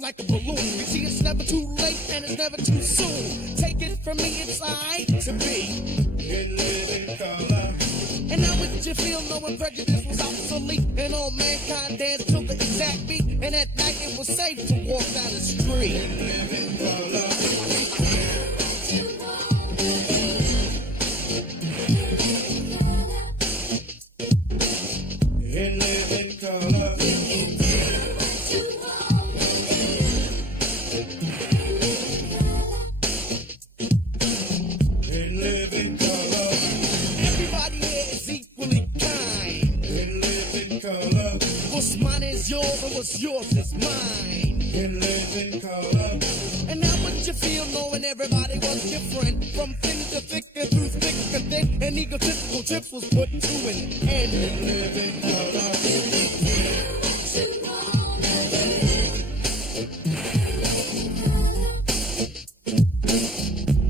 Like a balloon. You see, it's never too late and it's never too soon. Take it from me, it's alright to be in living color. And now what you feel, knowing prejudice was obsolete, and all mankind danced to the exact beat. And at night it was safe to walk down the street in living color. In living color. What's mine is yours, and what's yours is mine. In living color. And now what you feel, knowing everybody was different. From thin to thick and through thick and thin. And egotistical trips was put to an end. In living color.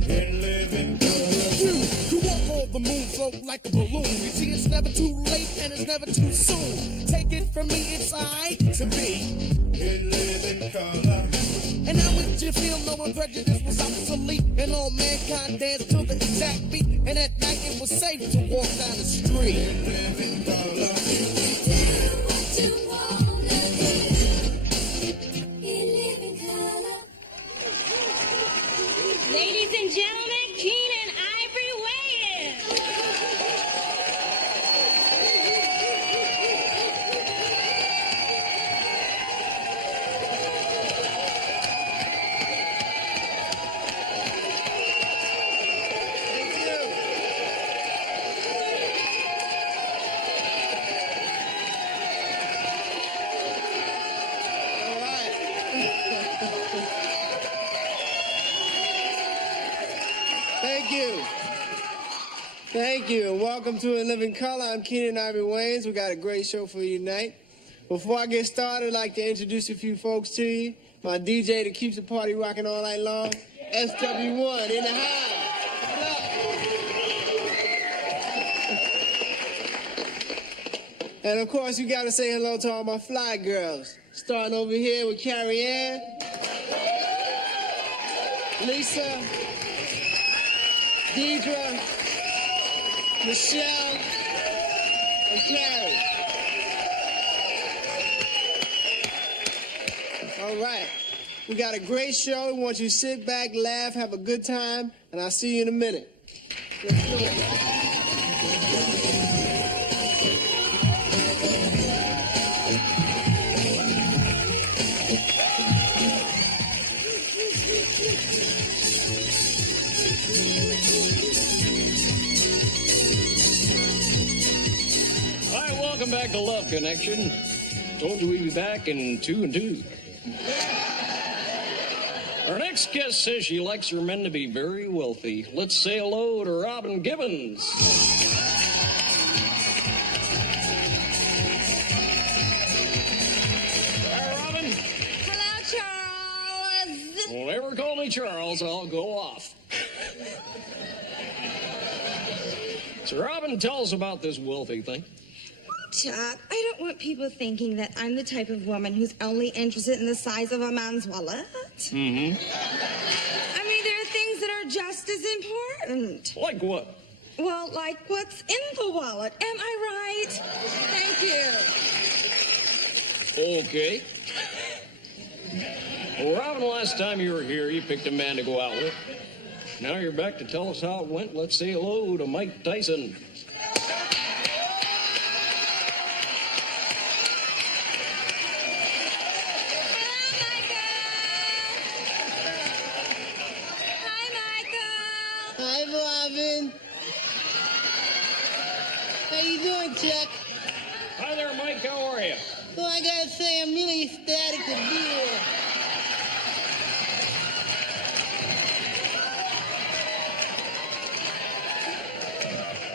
In living color. You walk on the moon, float like a balloon. You see, it's never too late and it's never too soon. Take it from me, it's alright to be in living color. And now what you feel, knowing prejudice was obsolete, and all mankind danced to the exact beat. And at night it was safe to walk down the street in living color. Ladies and gentlemen, Keenan Ivory Wayans. Thank you, and welcome to In Living Color. I'm Keenan Ivory Wayans. We got a great show for you tonight. Before I get started, I'd like to introduce a few folks to you. My DJ that keeps the party rocking all night long, S01 in the house. And of course, you gotta say hello to all my fly girls. Starting over here with Carrie Ann, Lisa, Deidre, Michelle, and Carrie. All right. We got a great show. We want you to sit back, laugh, have a good time, and I'll see you in a minute. Let's do it. Welcome back to Love Connection. Told you we'd be back in 2 and 2. Our next guest says she likes her men to be very wealthy. Let's say hello to Robin Gibbons. Hi, Robin. Hello, Charles. Don't ever call me Charles, I'll go off. So, Robin, tell us about this wealthy thing. Chuck, I don't want people thinking that I'm the type of woman who's only interested in the size of a man's wallet. Mm-hmm. I mean, there are things that are just as important. Like what? Well, like what's in the wallet. Am I right? Thank you. Okay. Well, Robin, last time you were here, you picked a man to go out with. Now you're back to tell us how it went. Let's say hello to Mike Tyson. Chuck. Hi there, Mike. How are you? Well, I gotta say, I'm really ecstatic to be here.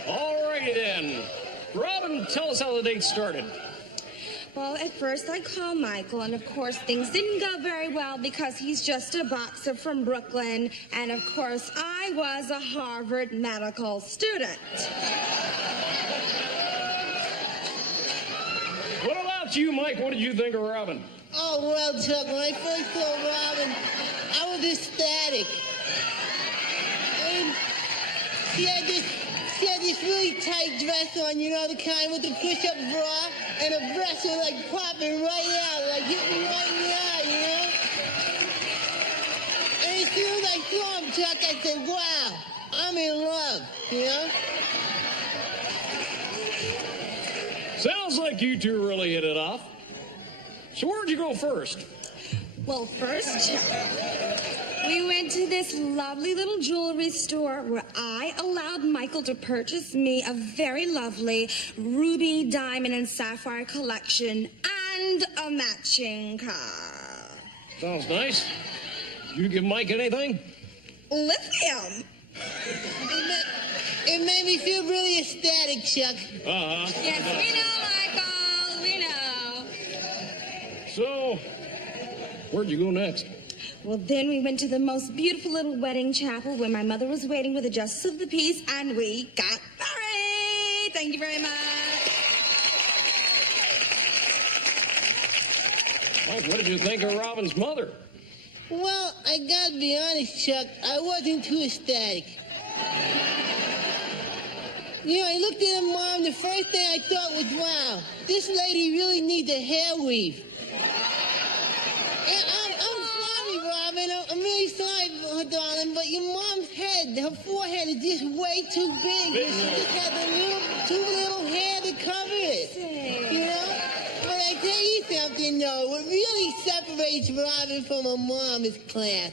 All righty then. Robin, tell us how the date started. Well, at first I called Michael, and of course things didn't go very well because he's just a boxer from Brooklyn, and of course I was a Harvard medical student. What about you, Mike? What did you think of Robin? Oh, well, Chuck, when I first saw Robin, I was ecstatic. I mean, she had this really tight dress on, you know, the kind with the push-up bra, and her breasts were like popping right out, like hitting right in the eye, you know? And as soon as I saw him, Chuck, I said, wow, I'm in love, you know? Sounds like you two really hit it off. So where'd you go first? Well, first, we went to this lovely little jewelry store where I allowed Michael to purchase me a very lovely ruby, diamond, and sapphire collection and a matching car. Sounds nice. Did you give Mike anything? Lithium. It made me feel really ecstatic, Chuck. Uh-huh. Yes, we know, Michael. We know. So, where'd you go next? Well, then we went to the most beautiful little wedding chapel where my mother was waiting with the justice of the peace, and we got married. Thank you very much. Mike, what did you think of Robin's mother? Well, I gotta be honest, Chuck, I wasn't too ecstatic. You know, I looked at her mom, the first thing I thought was, wow, this lady really needs a hair weave. And I'm sorry, Robin, I'm really sorry, darling, but your mom's head, her forehead is just way too big. She just has too little hair to cover it, you know? But I tell you something, though, what really separates Robin from her mom is class.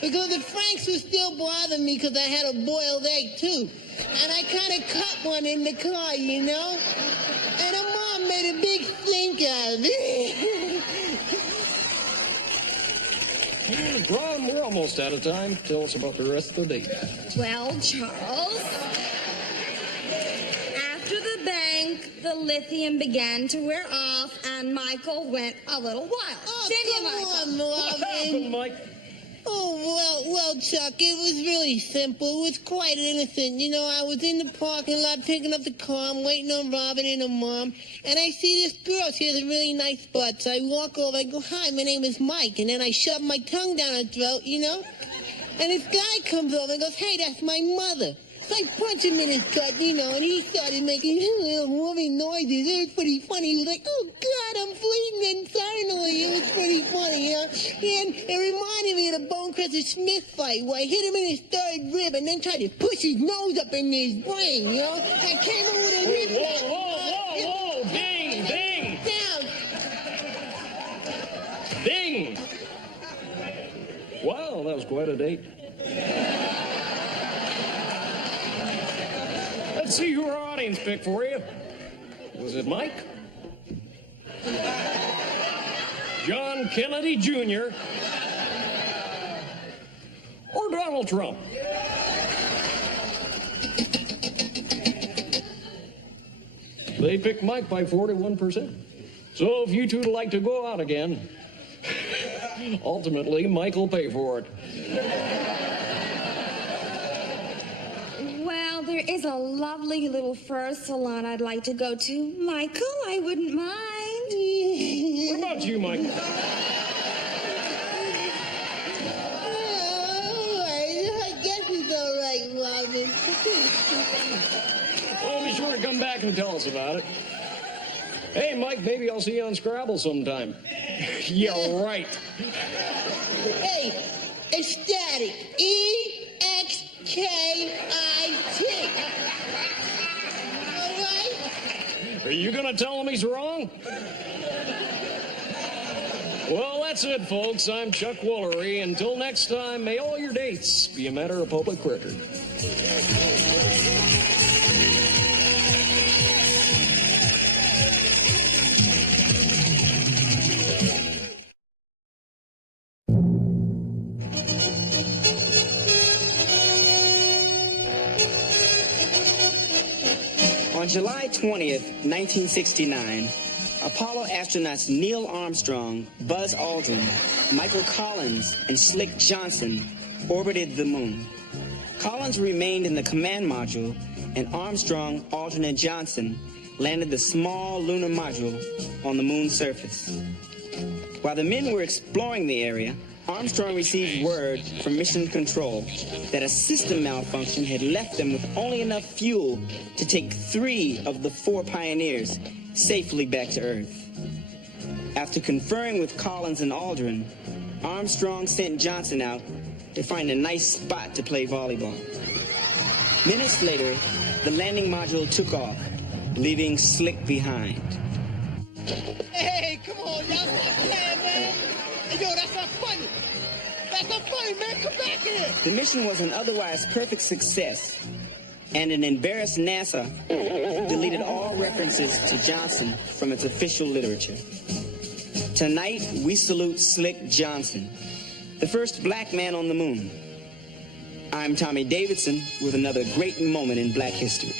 Because the Franks would still bother me because I had a boiled egg, too. And I kind of cut one in the car, you know? And her mom made a big stink out of it. Ron, we're almost out of time. Tell us about the rest of the date. Well, Charles, after the bank, the lithium began to wear off, and Michael went a little wild. Oh, Didn't you, come Michael? on, What happened, Robin. Mike? Oh, well, Chuck, it was really simple. It was quite innocent. You know, I was in the parking lot picking up the car. I'm waiting on Robin and her mom. And I see this girl. She has a really nice butt. So I walk over. I go, hi, my name is Mike. And then I shove my tongue down her throat, you know. And this guy comes over and goes, hey, that's my mother. So I punch him in his gut, you know, and he started making little moving noises. It was pretty funny. He was like, oh, God, I'm bleeding internally. It was pretty funny, you know. And it reminded me of the Bonecrusher Smith fight where I hit him in his third rib and then tried to push his nose up in his brain, you know. I came over with a rib. Whoa. Ding, ding. Down. Ding. Wow, that was quite a date. Let's see who our audience picked for you. Was it Mike? John Kennedy Jr. or Donald Trump? They picked Mike by 41%. So if you two would like to go out again, ultimately Mike will pay for it. Well, there is a lovely little fur salon I'd like to go to. Michael, I wouldn't mind. What about you, Mike? I guess it's all right, Robin. Well, be sure to come back and tell us about it. Hey, Mike, maybe I'll see you on Scrabble sometime. Yeah, right. Hey, ecstatic. E-X-K-I-T. All right? Are you going to tell him he's wrong? Well, that's it, folks. I'm Chuck Woolery. Until next time, may all your dates be a matter of public record. On July 20th, 1969, Apollo astronauts Neil Armstrong, Buzz Aldrin, Michael Collins, and Slick Johnson orbited the moon. Collins remained in the command module, and Armstrong, Aldrin, and Johnson landed the small lunar module on the moon's surface. While the men were exploring the area, Armstrong received word from Mission Control that a system malfunction had left them with only enough fuel to take 3 of the 4 pioneers safely back to Earth. After conferring with Collins and Aldrin, Armstrong sent Johnson out to find a nice spot to play volleyball. Minutes later, the landing module took off, leaving Slick behind. Hey, come on, y'all stop playing, man. Hey, yo, that's not funny. That's not funny, man. Come back here. The mission was an otherwise perfect success, and an embarrassed NASA deleted all references to Johnson from its official literature. Tonight, we salute Slick Johnson, the first black man on the moon. I'm Tommy Davidson with another great moment in black history.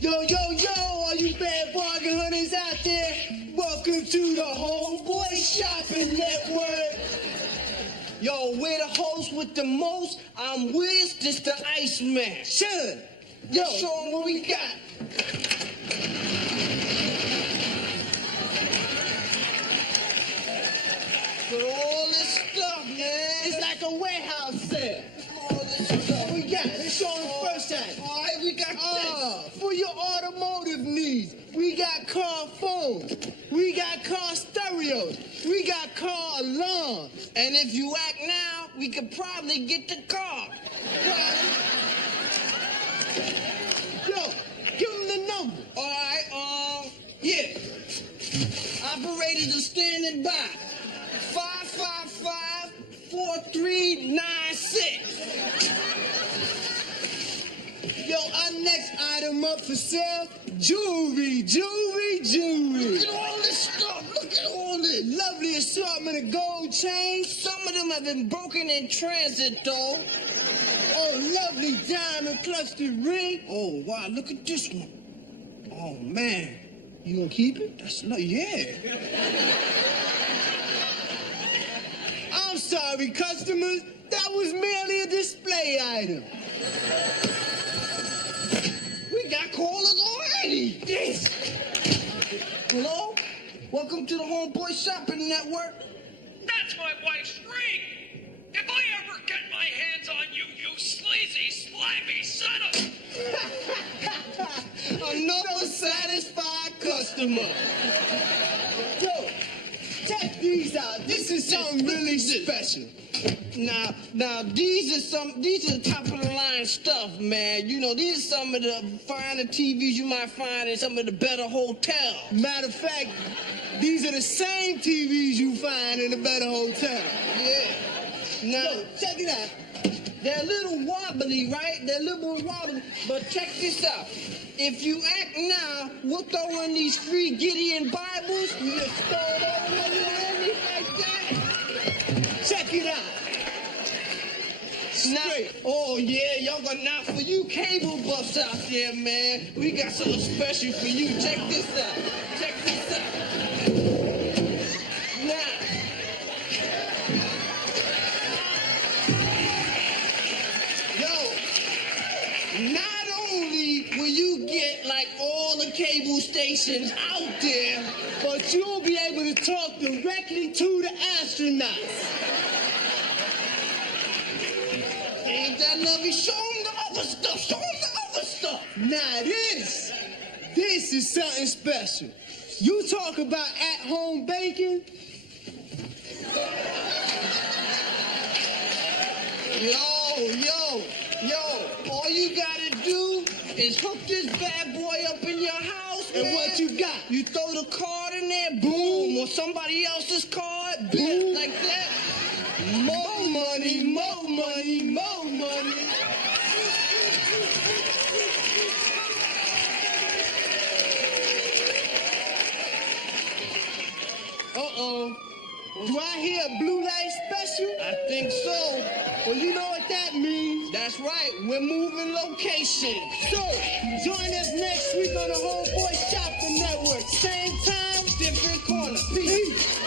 Yo, yo, yo, all you bad bargain hunters out there, welcome to the Homeboy Shopping Network. Yo, we're the host with the most. I'm Wiz, this the Iceman. Son, yo, show 'em what we got. With all this stuff, man. It's like a warehouse sale. All this stuff we got. Let's show 'em first time. All right, we got for your automotive needs, we got car phones, we got car stereos, we got car alarms. And if you act now, we could probably get the car. Yo, give them the number. All right, yeah. Operators are standing by. 555-4396. Yo, our next item up for sale, jewelry. Look at all this stuff. Look at all this. Lovely assortment of gold chains. Some of them have been broken in transit, though. Oh, lovely diamond clustered ring. Oh, wow, look at this one. Oh, man. You gonna keep it? Yeah. I'm sorry, customers. That was merely a display item. We got callers already. Yes. Hello? Welcome to the Homeboy Shopping Network. That's my wife's ring! If I ever get my hands on you, you sleazy, slimy son of... Another satisfied customer. Yo, check these out. This is something really special. Now, these are the top of the line stuff, man. You know, these are some of the finer TVs you might find in some of the better hotels. Matter of fact, these are the same TVs you find in a better hotel. Yeah. Now, check it out. They're a little wobbly, right? They're a little wobbly, but check this out. If you act now, we'll throw in these free Gideon Bibles. You just throw it over in like that. Check it out. Straight. Oh, yeah, y'all got now for you cable buffs out there, man. We got something special for you. Check this out. Check this out. Now. Yo, not only will you get, like, all the cable stations out there, but you'll be able to talk directly to the astronauts. Ain't that lovely? Show them the other stuff. Now this is something special. You talk about at-home baking. Yo, all you gotta do is hook this bad boy up in your house, and man, what you got? You throw the card in there, boom, or somebody else's card, boom, like that. More money, more money, more money. Uh-oh. Do I hear a blue light special? I think so. Well, you know what that means. That's right. We're moving location. So, join us next week on the Homeboy Shopping Network. Same time, Different corner. peace.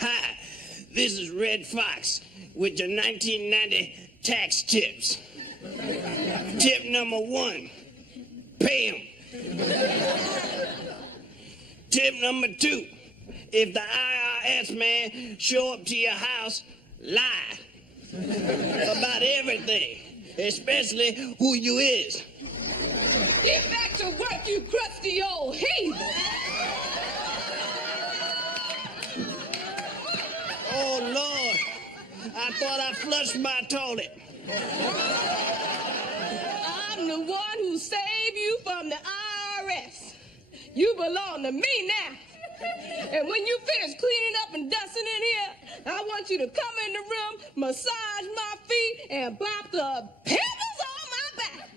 Hi, this is Red Fox with your 1990 tax tips. Tip number 1, pay them. Tip number 2, if the IRS man show up to your house, lie about everything, especially who you is. Get back to work, you crusty old heathen! Oh, Lord, I thought I flushed my toilet. I'm the one who saved you from the IRS. You belong to me now. And when you finish cleaning up and dusting in here, I want you to come in the room, massage my feet, and blop the pimples on my back.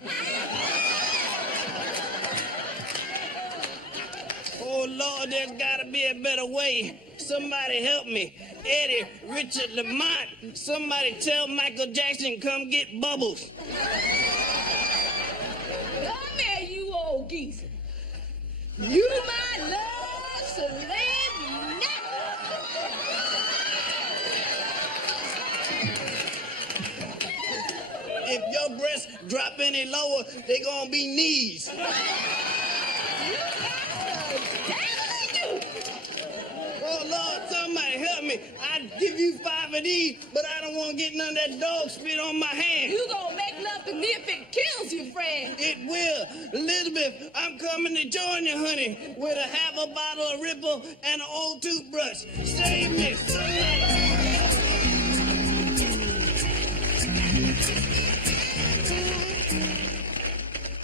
Oh, Lord, there's gotta be a better way. Somebody help me. Eddie, Richard, Lamont, somebody tell Michael Jackson come get Bubbles. Come here, you old geese. You my love, Celine If your breasts drop any lower, they gonna be knees. Oh, Lord, somebody help me. I'd give you 5 of these, but I don't want to get none of that dog spit on my hand. You gonna make love to me if it kills you, friend. It will. Elizabeth, I'm coming to join you, honey, with a half a bottle of Ripple and an old toothbrush. Save me.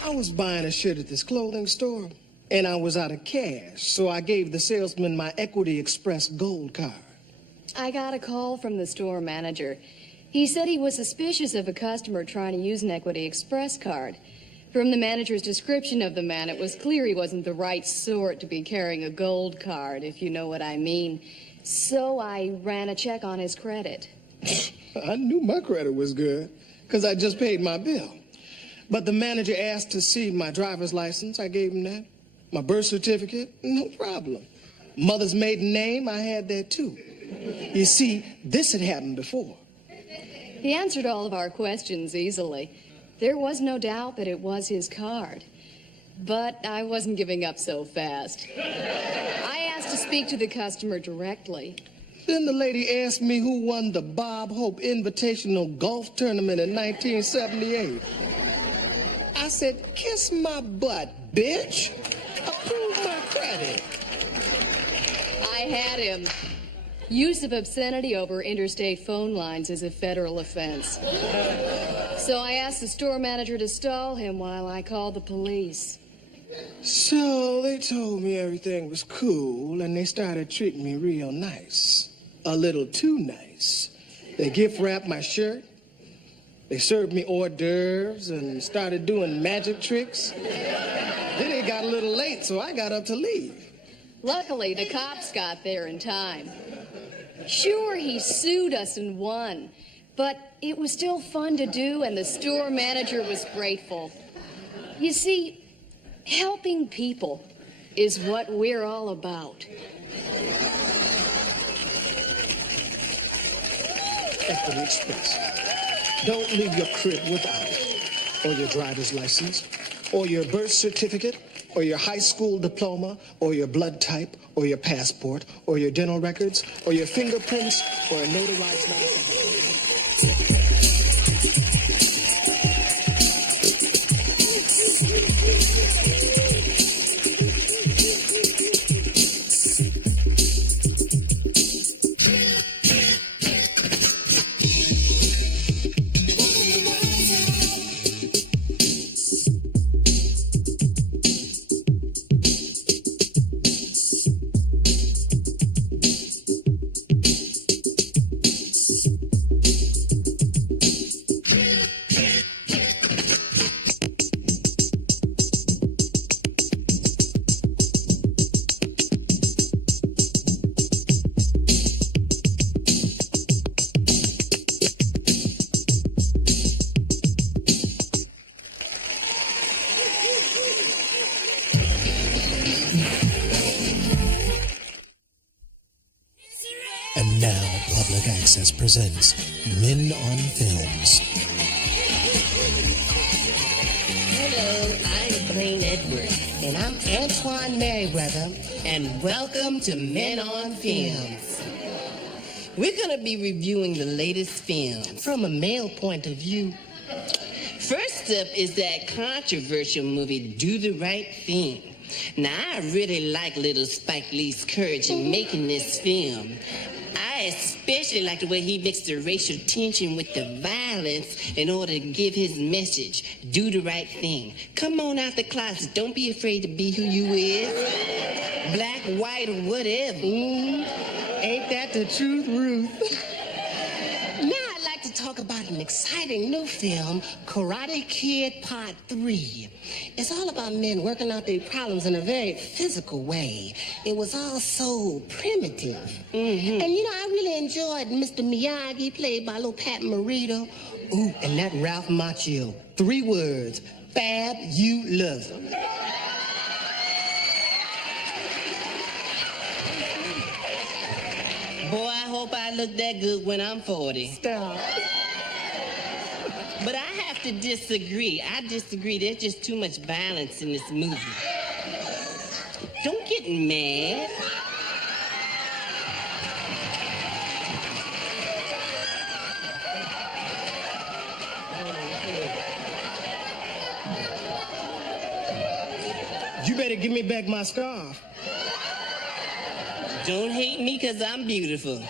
I was buying a shirt at this clothing store, and I was out of cash, so I gave the salesman my Equity Express Gold card. I got a call from the store manager. He said he was suspicious of a customer trying to use an Equity Express card. From the manager's description of the man, it was clear he wasn't the right sort to be carrying a gold card, if you know what I mean. So I ran a check on his credit. I knew my credit was good, because I just paid my bill. But the manager asked to see my driver's license. I gave him that. My birth certificate, no problem. Mother's maiden name, I had that too. You see, this had happened before. He answered all of our questions easily. There was no doubt that it was his card. But I wasn't giving up so fast. I asked to speak to the customer directly. Then the lady asked me who won the Bob Hope Invitational Golf Tournament in 1978. I said, kiss my butt, bitch. Approve my credit. I had him. Use of obscenity over interstate phone lines is a federal offense. So I asked the store manager to stall him while I called the police. So they told me everything was cool, and they started treating me real nice. A little too nice. They gift wrapped my shirt. They served me hors d'oeuvres and started doing magic tricks. Then it got a little late, so I got up to leave. Luckily, the cops got there in time. Sure, he sued us and won, but it was still fun to do, and the store manager was grateful. You see, helping people is what we're all about. Equity Express. Don't leave your crib without it. or your driver's license, or your birth certificate, or your high school diploma, or your blood type, or your passport, or your dental records, or your fingerprints, or a notarized letter. And now, Public Access presents Men on Films. Hello, I'm Blaine Edwards, and I'm Antoine Merriweather, and welcome to Men on Films. We're going to be reviewing the latest film from a male point of view. First up is that controversial movie, Do the Right Thing. Now, I really like little Spike Lee's courage in making this film. I especially like the way he mixed the racial tension with the violence in order to give his message. Do the right thing. Come on out the closet. Don't be afraid to be who you is. Black, white, or whatever. Ain't that the truth, Ruth? Now I'd like to talk about an exciting new film, Karate Kid Part 3. It's all about men working out their problems in a very physical way. It was all so primitive. And you know, I really enjoyed Mr. Miyagi, played by little Pat Morita. Ooh, and that Ralph Macchio. 3 words, fabulousum. Boy, I hope I look that good when I'm 40. Stop. But I have to disagree. I disagree. There's just too much violence in this movie. Don't get mad. You better give me back my scarf. Don't hate me because I'm beautiful.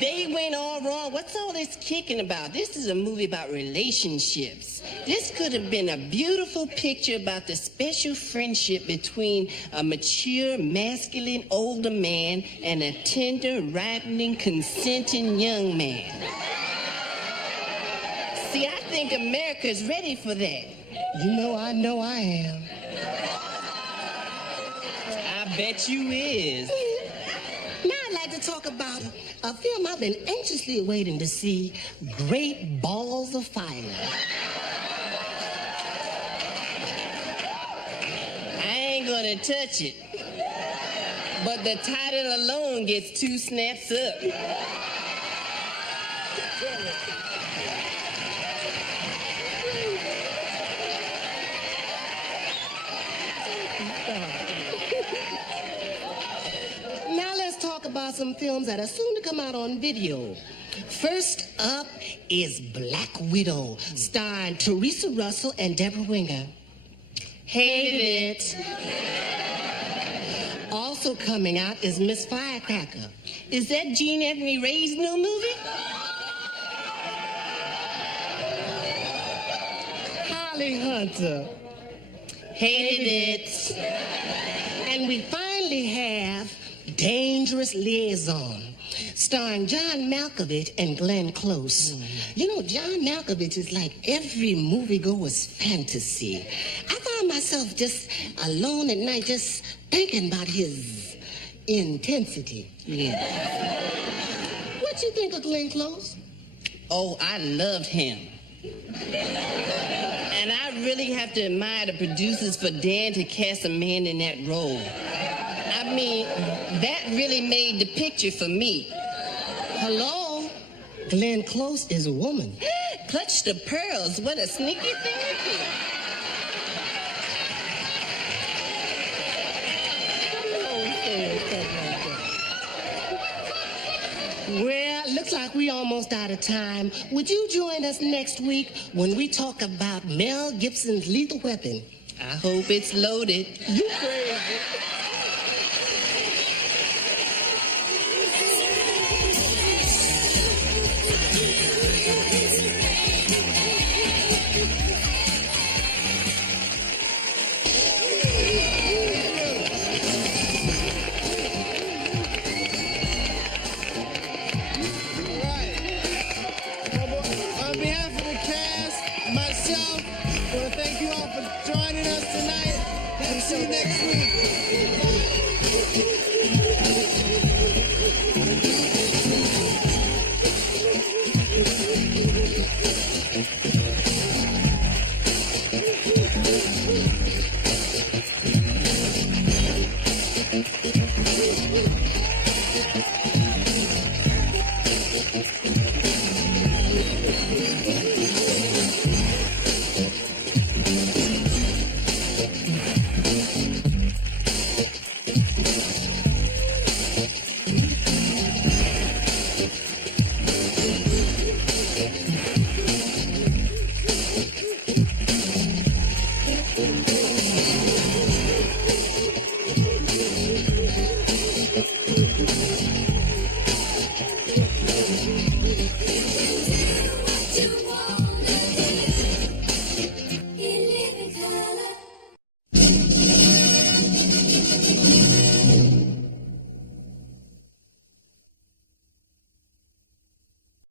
They went all wrong. What's all this kicking about? This is a movie about relationships. This could have been a beautiful picture about the special friendship between a mature, masculine, older man and a tender, ripening, consenting young man. See, I think America's ready for that. You know I am. I bet you is. Now I'd like to talk about a film I've been anxiously waiting to see, Great Balls of Fire. I ain't gonna touch it, but the title alone gets 2 snaps up. Now let's talk about some films that are soon to come out on video. First up is Black Widow, starring Teresa Russell and Deborah Winger. Hated it. Also coming out is Miss Firecracker. Is that Gene Anthony Ray's new movie? Holly Hunter. Hated it. And we finally have Dangerous Liaison, starring John Malkovich and Glenn Close. You know, John Malkovich is like every moviegoer's fantasy. I found myself just alone at night just thinking about his intensity. Yeah. What you think of Glenn Close? Oh, I loved him. And I really have to admire the producers for daring to cast a man in that role. I mean, that really made the picture for me. Hello? Glenn Close is a woman. Clutch the pearls. What a sneaky thingy. Well, looks like we almost out of time. Would you join us next week when we talk about Mel Gibson's Lethal Weapon? I hope it's loaded. You crazy. See you next week.